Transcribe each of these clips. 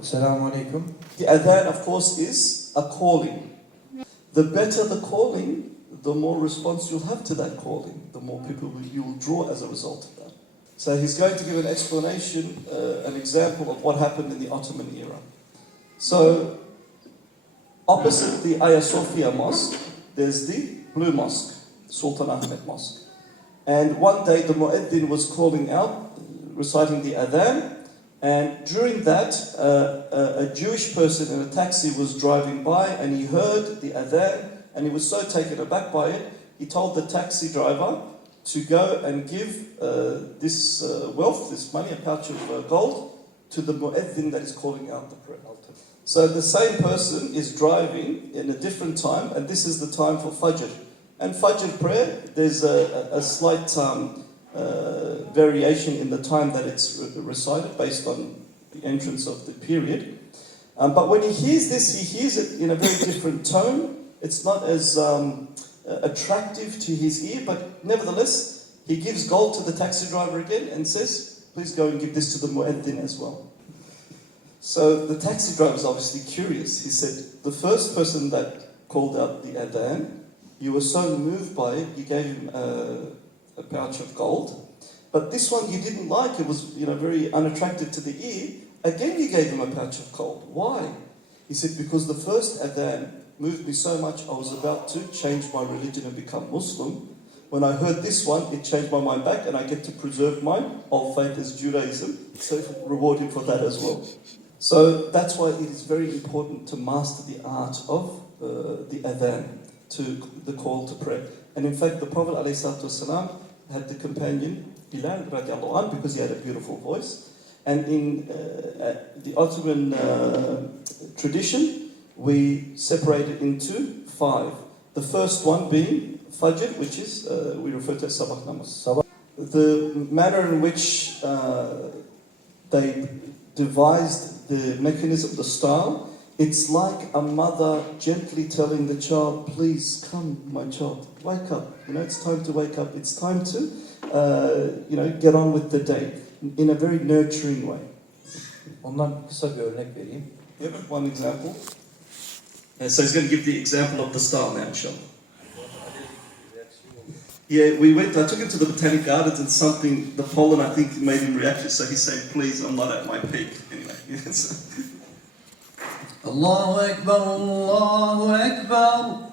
Assalamu alaikum. The adhan, of course, is a calling. The better the calling, the more response you'll have to that calling, the more people you will draw as a result of that. So he's going to give an explanation, an example of what happened in the Ottoman era. So, opposite the Hagia Sophia Mosque, there's the Blue Mosque, Sultan Ahmed Mosque. And one day the Mu'eddin was calling out, reciting the adhan, and during that, a Jewish person in a taxi was driving by and he heard the adhan and he was so taken aback by it, he told the taxi driver to go and give this wealth, this money, a pouch of gold, to the Mu'eddin that is calling out the prayer. So the same person is driving in a different time, and this is the time for Fajr. And Fajr prayer, there's a slight variation in the time that it's recited based on the entrance of the period. But when he hears this, he hears it in a very different tone. It's not as attractive to his ear, but nevertheless, he gives gold to the taxi driver again and says, please go and give this to the Mu'eddin as well. So the taxi driver was obviously curious. He said, the first person that called out the adhan, you were so moved by it, you gave him a pouch of gold. But this one you didn't like, it was very unattractive to the ear. Again you gave him a pouch of gold. Why? He said, because the first adhan moved me so much, I was about to change my religion and become Muslim. When I heard this one, it changed my mind back and I get to preserve my old faith as Judaism. So reward him for that as well. So that's why it is very important to master the art of the adhan, to the call to pray. And in fact, the Prophet ﷺ had the companion, Bilal radiallahu anh, because he had a beautiful voice. And in the Ottoman tradition, we separate it into 5. The first one being Fajr, which is, we refer to as Sabah Namaz. The manner in which they devised the mechanism, the style, it's like a mother gently telling the child, please come, my child, wake up. It's time to wake up. It's time to, get on with the day in a very nurturing way. Ondan kısa bir örnek vereyim. Yep, one example. So he's going to give the example of the style now, inshallah. Yeah, I took him to the Botanic Gardens and the pollen I think made him react, so he's saying, please, I'm not at my peak. Anyway, yes. Allahu Ekber, Allahu Ekber.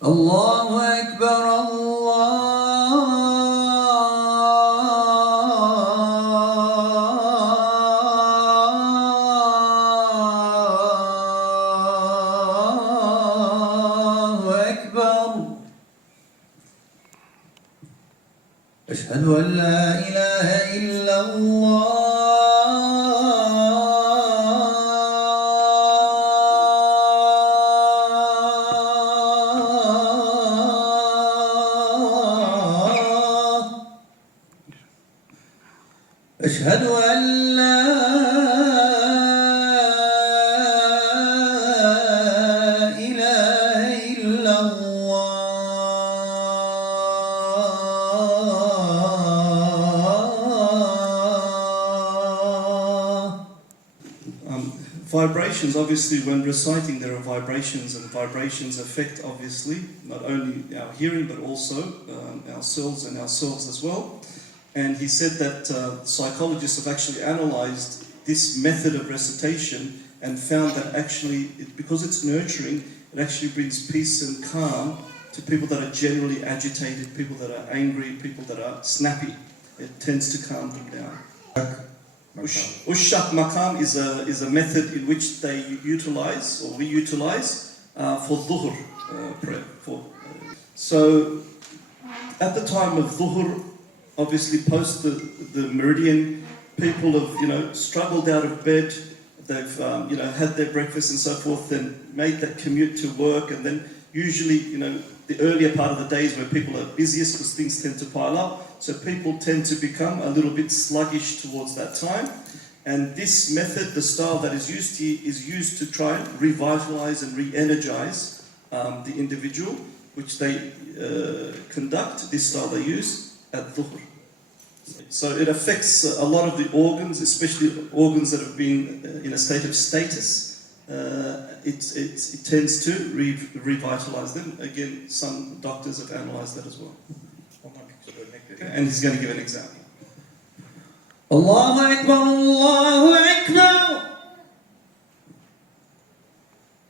Allahu Ekber, Allah. أشهد أن لا إله إلا الله أشهد أن لا إله إلا الله Vibrations, obviously, when reciting, there are vibrations, and vibrations affect, obviously, not only our hearing, but also ourselves and ourselves as well. And he said that psychologists have actually analyzed this method of recitation and found that actually, because it's nurturing, it actually brings peace and calm to people that are generally agitated, people that are angry, people that are snappy. It tends to calm them down. Ushak Makam is a method in which they utilize, or we utilize, for Dhuhr prayer. So, at the time of Dhuhr, obviously post the meridian, people have, struggled out of bed, they've, had their breakfast and so forth, then made that commute to work, and then usually, the earlier part of the day is where people are busiest because things tend to pile up. So people tend to become a little bit sluggish towards that time. And this method, the style that is used here, is used to try and revitalize and re-energize the individual, which they conduct, this style they use at Dhuhr. So it affects a lot of the organs, especially organs that have been in a state of status. It tends to revitalize them. Again, some doctors have analyzed that as well. Ondan bir kısa örnek vereyim. And he's going to give an example. Allahu Ekber, Allahu Ekber.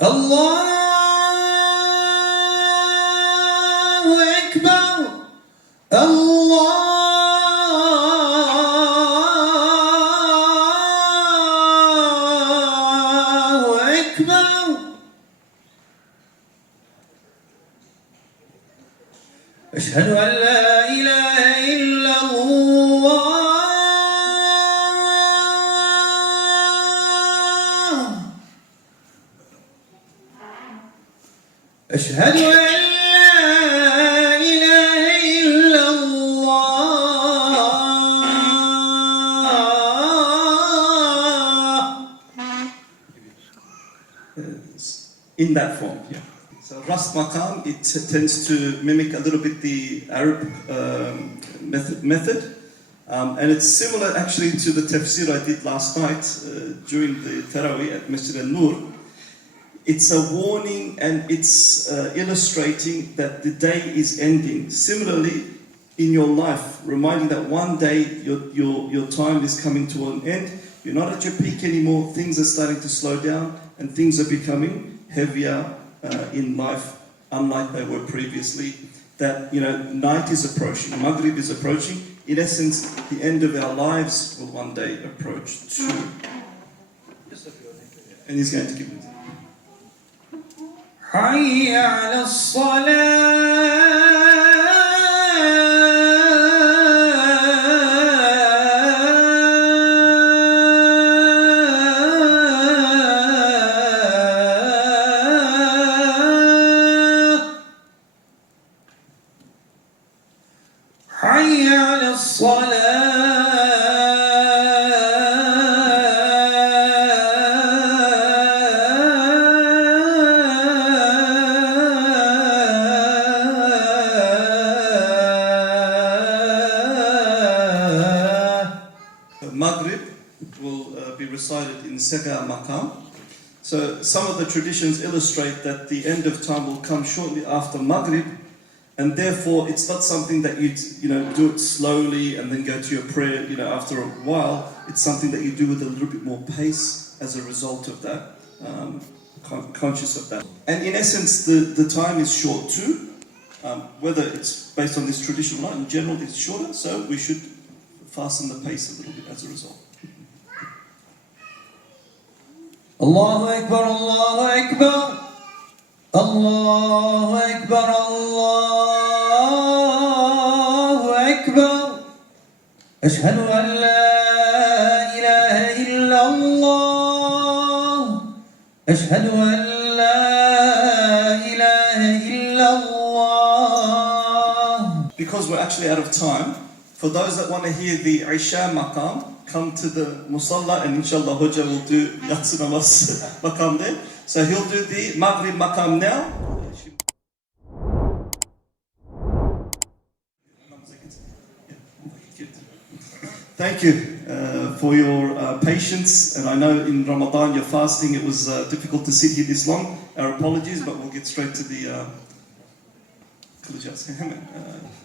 Allahu Ekber. Allahu Ekber. Eşhedü en la ilahe illallah. أشهد أن لا إله إلا الله. In that form, yeah. So Rast Makam, it tends to mimic a little bit the Arab method. And it's similar actually to the tafsir I did last night during the Taraweeh at Masjid al-Nur. It's a warning and it's illustrating that the day is ending. Similarly, in your life, reminding that one day your time is coming to an end. You're not at your peak anymore. Things are starting to slow down and things are becoming heavier in life, unlike they were previously. That, night is approaching, Maghrib is approaching. In essence, the end of our lives will one day approach too. Kısa bir örnek vereyim. And he's going to give it. حي على الصلاة حي على Maghrib will be recited in Sega Maqam. So some of the traditions illustrate that the end of time will come shortly after Maghrib, and therefore it's not something that you do it slowly and then go to your prayer after a while. It's something that you do with a little bit more pace as a result of that, conscious of that. And in essence, the time is short too. Whether it's based on this tradition or not, in general it's shorter, so we should fasten the pace a little bit as a result. Allahu Ekber, Allahu Ekber. Allahu Ekber, Allahu Ekber. Eşhedü en la ilahe illallah. Eşhedü en la ilahe illallah. Because we're actually out of time, for those that want to hear the Isha Maqam, come to the Musalla and inshallah Hoja will do Yatsı Namaz Maqam there. So he'll do the Maghrib Maqam now. Thank you for your patience, and I know in Ramadan you're fasting, it was difficult to sit here this long. Our apologies, but we'll get straight to the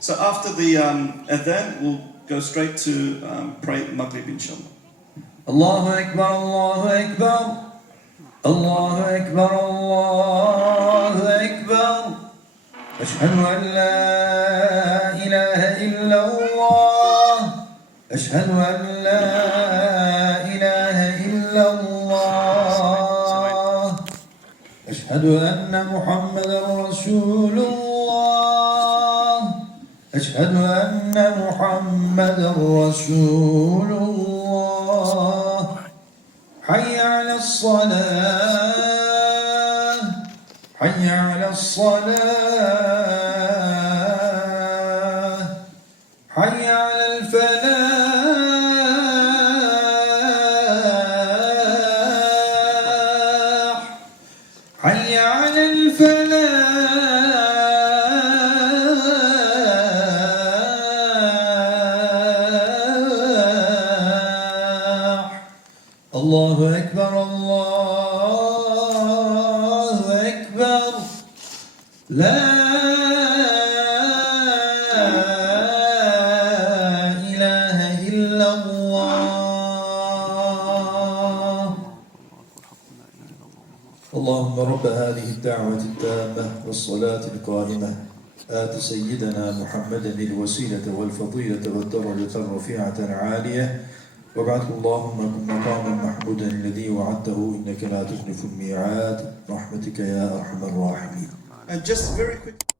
so after the adhan, we'll go straight to pray Maghrib inshallah. Allahu Ekber, Allahu Ekber. Allahu Ekber, Allahu Ekber. Eşhedü en la ilahe illallah. Eşhedü en la ilahe illallah. Eşhedü enne Muhammeden Resulullah. أشهد أن محمدا رسول الله. حي على الصلاة حي على الصلاة حي على الفلاح حي على الفلاح الله أكبر لا إله إلا الله. اللهم رب هذه الدعوة التامة والصلاة القائمة آت سيدنا محمدا الوسيلة والفضيلة والدرجة الرفيعة العالية وابعثه اللهم مقاما محمودا الذي وعدته إنك لا تخلف الميعاد برحمتك يا أرحم الراحمين. And just very quick.